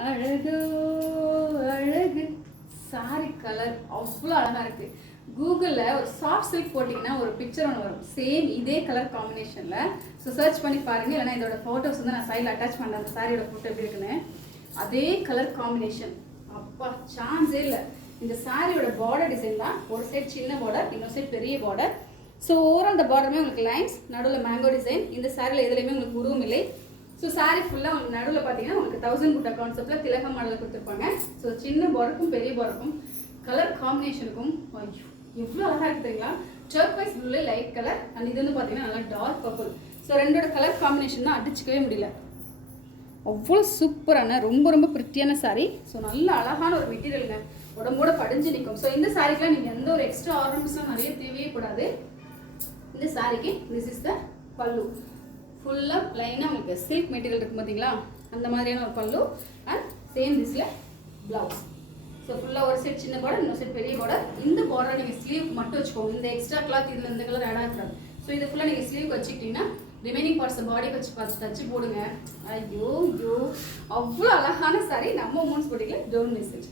அழகோ அழகு sorry colour அவ்வளோ அழகாக இருக்குது. கூகுளில் ஒரு சாஃப்ட் சில்க் போட்டிங்கன்னா ஒரு பிக்சர் ஒன்று வரும், சேம் இதே கலர் காம்பினேஷனில். ஸோ சர்ச் பண்ணி பாருங்கள், இல்லைனா இதோட ஃபோட்டோஸ் வந்து நான் சைடில் அட்டாச் பண்ணுறேன், அந்த சாரியோட ஃபோட்டோ எப்படி இருக்குன்னு. அதே கலர் காம்பினேஷன், அப்பா சான்ஸே இல்லை. இந்த சாரியோட பார்டர் டிசைன் தான், ஒரு சைட் சின்ன பார்டர், இன்னொரு சைட் பெரிய பார்டர். ஸோ ஓவரால் அந்த பார்டருமே உங்களுக்கு லைன்ஸ், நடுவில் மேங்கோ டிசைன். இந்த சாரியில் எதுலையுமே உங்களுக்கு உருவம் இல்லை. ஸோ சாரி ஃபுல்லாக உங்களுக்கு நடுவில் பார்த்தீங்கன்னா உங்களுக்கு 1000 புட்டா கான்செப்டில் திலக மாடலில் கொடுத்துருப்பாங்க. ஸோ சின்ன பார்டருக்கும் பெரிய பார்டருக்கும் கலர் காம்பினேஷனுக்கும் ஐயோ எவ்வளோ அழகாக இருக்குதுங்களா. டர்க்வைஸ் ப்ளூல லைட் கலர், அண்ட் இது வந்து பார்த்தீங்கன்னா நல்லா டார்க் பர்பிள். ஸோ ரெண்டோட கலர் காம்பினேஷன் தான் அடிச்சிக்கவே முடியல. அவ்வளோ சூப்பரான ரொம்ப ரொம்ப பிரிட்டியான சாரீ. ஸோ நல்ல அழகான ஒரு மெட்டீரியலுங்க, உடம்போட படிஞ்சு நிற்கும். ஸோ இந்த சாரிக்கெலாம் நீங்கள் எந்த ஒரு எக்ஸ்ட்ரா ஆர்னமெண்ட்ஸ்லாம் நிறைய தேவையே கூடாது. இந்த சாரிக்கு திஸ் இஸ் த பல்லு. ஃபுல்லாக ப்ளைனாக உங்களுக்கு சில்க் மெட்டீரியல் இருக்கும் பார்த்தீங்களா, அந்த மாதிரியான ஒரு பல்லு. அண்ட் சேம் திஸில் ப்ளவுஸ். ஸோ ஃபுல்லாக ஒரு செட் சின்ன பார்டர், இன்னொரு செட் பெரிய பார்டர். இந்த பார்டரை நீங்கள் ஸ்லீவ் மட்டும் வச்சுக்கோங்க, இந்த எக்ஸ்ட்ரா கிளாத் இதில் இந்த கலர் ஆட் ஆகக்கூடாது. ஸோ இதை ஃபுல்லாக நீங்கள் ஸ்லீவ் வச்சுக்கிட்டிங்கன்னா ரிமைனிங் பார்ட்ஸை பாடிக்கு வச்சு பார்த்து தச்சு போடுங்க. ஐயோ ஐயோ அவ்வளோ அழகான சாரி நம்ம உமன்ஸ் போட்டிக்கல. Don't miss it.